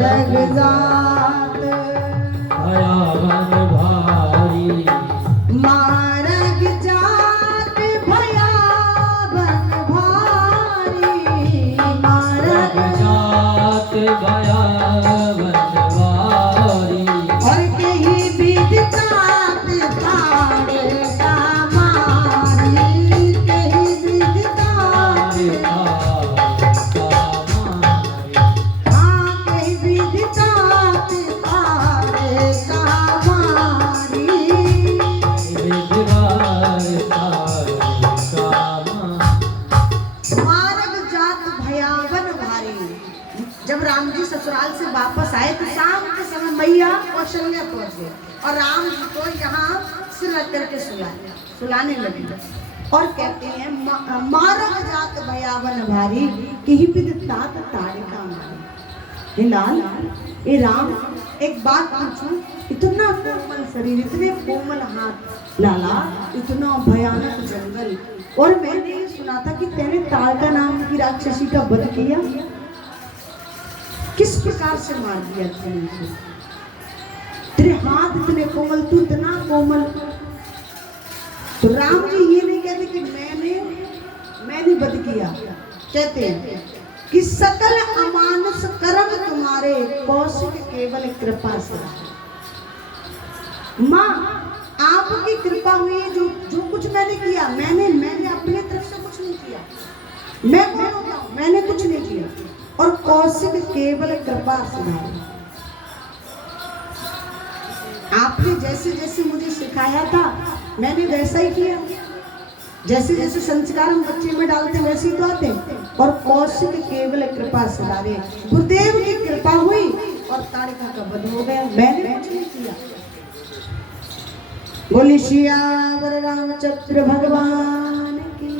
मारग जात भयावन भारी, मारग जात भयावन भारी, मारग जात भयावन भारी, और कहीं विदितात तारे का मारी, कहीं विदितात हाँ कहीं विदितात तारे का मारी। मारग जात भयावन भारी। जब राम जी ससुराल से वापस आए तो शाम के समय मैया कौशल्या पहुंचे और राम जी को यहाँ सिर रख करके सुलाने लगी और कहते हैं मारग जात भयावन भारी कि ही विदितात तारिका मारी। हे लाल, ए राम, एक बात पूछूं, इतना कोमल शरीर, इतने कोमल हाथ, लाला, इतना भयानक जंगल, और मैंने ये सुना था कि तेने ताड़का नाम की राक्षसी का वध किया। किस प्रकार से मार दिया तूने उसे? तेरे हाथ इतने कोमल, तू इतना कोमल। तो राम जी ये नहीं कहते कि मैंने वध किया, कहते हैं कि सकल अमानुष कर्म तुम्हारे कौशिक केवल कृपा से। माँ, आपकी कृपा हुई, जो कुछ मैंने किया, मैंने अपने तरफ से कुछ नहीं किया। मैं कौन होता हूँ? मैंने कुछ नहीं किया। और कौशिक केवल कृपा से। आपने जैसे जैसे मुझे सिखाया था मैंने वैसा ही किया। जैसे जैसे संस्कार हम बच्चे में डालते वैसे ही तो आते। और कौशिक केवल कृपा से डाले, गुरुदेव की कृपा हुई और ताड़का का वध हो गया। मैंने कुछ नहीं किया। बोली सियावर रामचंद्र भगवान की।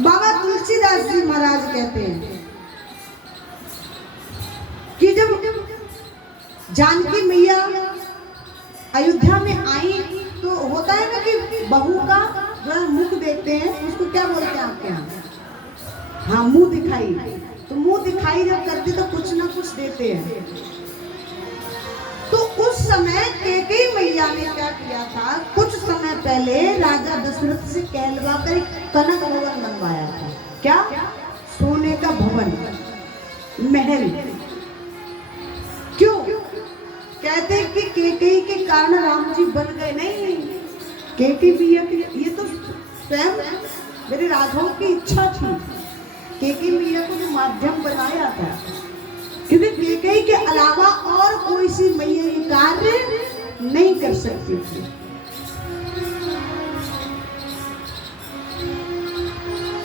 बाबा तुलसीदास जी महाराज कहते हैं कि जब जानकी मैया अयोध्या में आई तो होता है ना कि बहू का जो मुख देखते हैं उसको क्या बोलते हैं आपके यहाँ? हाँ, मुंह दिखाई। तो मुंह दिखाई जब करते तो कुछ ना कुछ देते हैं। तो उस समय कैकेयी मैया ने क्या किया था, कुछ समय पहले राजा दशरथ से कहलवा कर एक कनक भवन बनवाया था। क्या? सोने का भवन, महल। क्यों? कहते हैं कि कैकेयी के कारण राम जी बन गए। नहीं, कैकेयी मैया की ये तो स्वयं मेरे राघव की इच्छा थी। कैकेयी मैया को जो माध्यम बनाया था, क्योंकि कैकेयी के अलावा और कोई सी मैया ये कार्य नहीं कर सकती थी।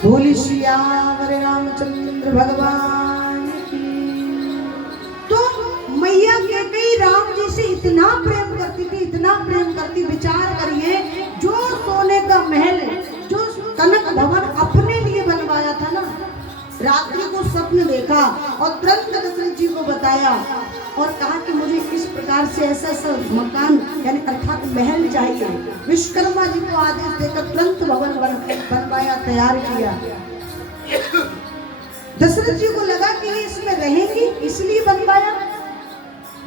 बोली सियावर रामचंद्र भगवान की। तो मैया कैकेयी राम जी से इतना प्रेम करती थी, इतना प्रेम करती। विचार करिए, जो सोने का महल, जो कनक भवन अपने लिए बनवाया था ना, रात्रि को स्वप्न देखा और तुरंत दशरथ जी को बताया और कहा कि मुझे इस प्रकार से ऐसा ऐसा मकान यानी अर्थात महल चाहिए। विश्वकर्मा जी को आदेश देकर तुरंत भवन बनवाया, तैयार किया। दशरथ जी को लगा कि ये इसमें रहेंगी इसलिए बनवाया,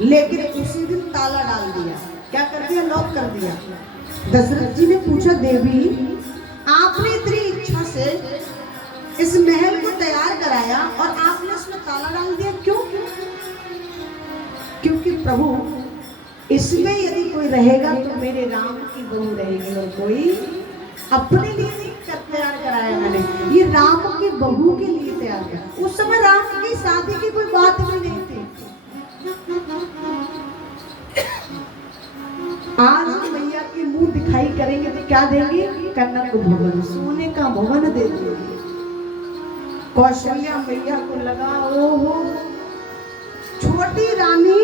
लेकिन उसी दिन ताला डाल दिया। क्या कर दिया? लॉक कर दिया। दशरथ जी ने पूछा, देवी आपने इतनी इच्छा से इस महल को तैयार कराया और आपने इसमें ताला डाल दिया, क्यों? क्योंकि प्रभु इसमें यदि कोई रहेगा तो मेरे राम की बहू रहेगी और कोई अपने लिए नहीं तैयार कराया मैंने, ये राम की बहू के लिए तैयार किया। उस समय राम की शादी की कोई बात भी नहीं थी। आज मैया की मुंह दिखाई करेंगे तो क्या देंगे? कनक भवन, सोने का भवन दे देंगे। कौशल्या मैया को लगा, ओहो छोटी रानी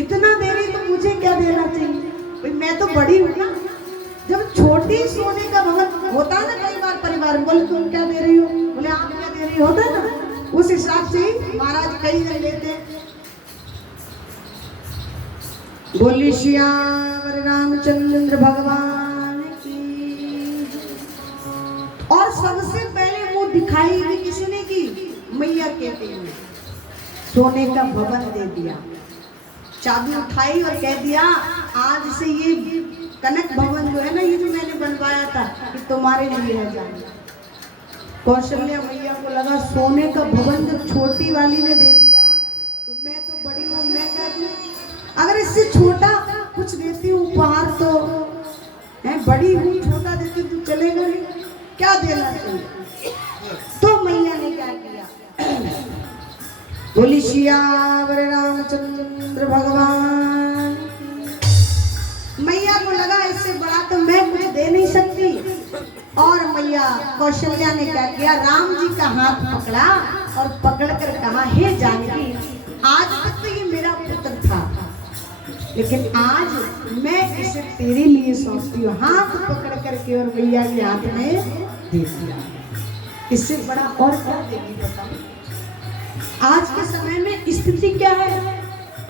इतना दे रही तो मुझे क्या देना चाहिए? भाई मैं तो बड़ी हूँ ना। जब छोटी सोने का भवन होता है ना, कई बार परिवार में बोले तुम क्या दे रही हो, बोले आप क्या दे रही हो, होता है ना, उस हिसाब से महाराज कई जन लेते हैं। बोली सियावर रामचंद्र भगवान की। और सबसे पहले वो दिखा दिखाई भी किसी ने की, मैया कहती है सोने का भवन दे दिया, चाबी उठाई और कह दिया आज से ये कनक भवन जो है ना, ये जो मैंने बनवाया था ये तुम्हारे लिए है जान। कौशल्या मैया को लगा सोने का भवन जब छोटी वाली ने दे दिया तो मैं तो बड़ी हूँ, मैं क्या दूं? अगर इससे छोटा कुछ देती हूँ उपहार तो है, बड़ी हूँ छोटा देती हूँ तो चलेगा नहीं, क्या देना चाहिए? तो मैया ने क्या किया, बोली सियावर रामचंद्र भगवान। मैया को लगा इससे बड़ा तो मैं कुछ दे नहीं सकती, और मैया कौशल्या ने क्या किया, राम जी का हाथ पकड़ा और पकड़कर कहा हे जानकी, आज तक तो ये मेरा पुत्र था, लेकिन आज मैं इसे तेरे लिए सौंपती हूँ। हाथ पकड़ करके और मैया के हाथ में दे दिया। इससे बड़ा और क्या देगी बताओ? आज के समय में स्थिति क्या है,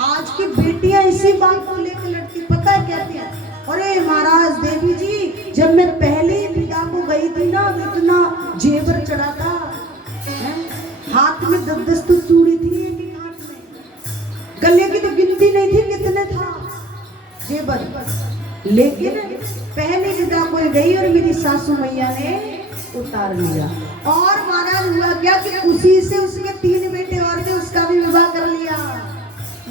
आज की बेटियां इसी बात को लेकर लड़ती, पता है कहती है, अरे महाराज देवी जी जब मैं पहले पिता को गई थी ना तो इतना जेवर चढ़ा था, हाथ में 10-10 तो चूड़ी थी, एक हाथ में गले की तो गिनती नहीं थी कितने था जेवर, लेकिन पहले पिता को गई और मेरी सासू मैया ने उतार लिया। और महाराज हुआ क्या कि उसी से उसके 3 बेटे और थे, उसका भी विवाह कर लिया।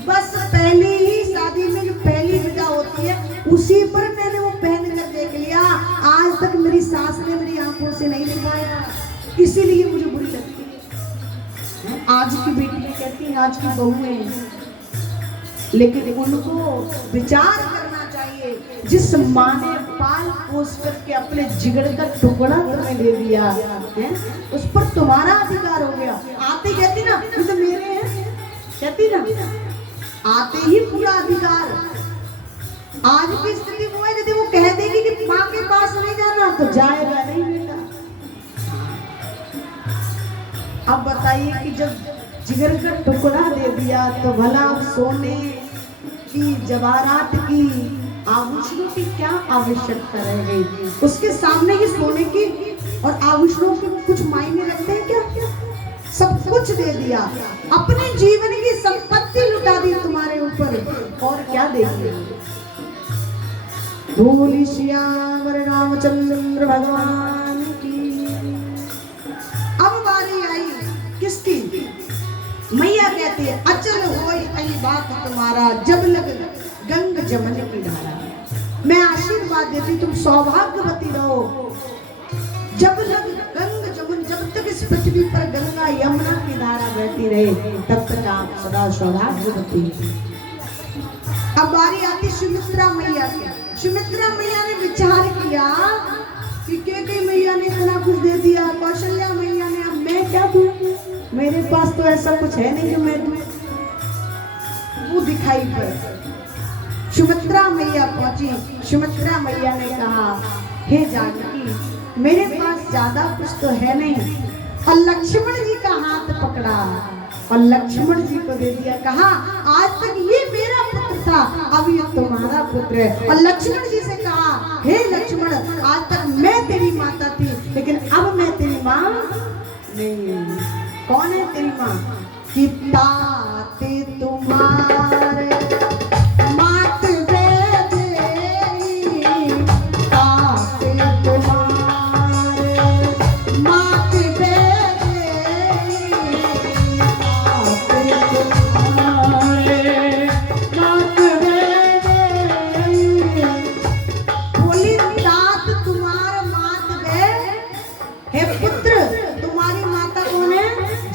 बस पहली ही शादी में जो पहली विदा होती है उसी पर मैंने वो पहन कर देख लिया, आज तक मेरी सास ने मेरी आंखों से नहीं दिखाया, इसीलिए मुझे बुरी लगती है। आज की बेटी कहती है, आज की बहुएं, लेकिन उनको विचार करना चाहिए, जिस माँ ने पाल पोस करके अपने जिगर का टुकड़ा तुम्हें दे दिया है, उस पर तुम्हारा अधिकार हो गया। आते कहती ना ये तो मेरे हैं, कहती ना आते ही पूरा अधिकार। आज की स्थिति वो है, यदि वो कह देगी कि माँ के पास नहीं जाना तो जाएगा नहीं बेटा। अब बताइए कि जब जिगर का टुकड़ा दे दिया तो भला सोने की जवाहरात की आभूषणों की क्या आवश्यकता रह गई? उसके सामने ही सोने की और आभूषणों के कुछ मायने रखते हैं क्या? सब कुछ दे दिया, अपने जीवन की संपत्ति लुटा दी तुम्हारे ऊपर, और क्या देंगे? बोली सियावर रामचंद्र भगवान की। अब बारी आई किसकी? मैया कहती है अचल होई अही बात तुम्हारा, जब लग गंग जमन की धारा। मैं आशीर्वाद देती तुम सौभाग्यवती रहो, जब लग गंग जमुन, जब तक इस पृथ्वी पर गंगा यमुना की धारा बहती रहे तब तक आप सदा सौभाग्यवती। अब बारी आती सुमित्रा मैया की। सुमित्रा मैया ने विचार किया कि के मैया ने इतना कुछ दे दिया, कौशल्या मैया ने, अब मैं क्या दूं? मेरे पास तो ऐसा कुछ है नहीं कि मैं दूं। वो दिखाई पर सुमित्रा मैया पहुंची। सुमित्रा मैया ने कहा हे जानकी, मेरे पास ज्यादा कुछ तो है नहीं, और लक्ष्मण जी का हाथ पकड़ा और लक्ष्मण जी को दे दिया। कहा आज तक ये मेरा पुत्र था, अब ये तुम्हारा पुत्र है। और लक्ष्मण जी से कहा हे लक्ष्मण, आज तक मैं तेरी माता थी, लेकिन अब मैं तेरी माँ नहीं। कौन है तेरी माँ? कि ताते तुम्हारे मात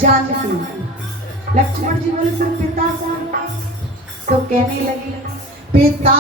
जानकी। लक्ष्मण जी बोले फिर पिता कौन? तो कहने लगी पिता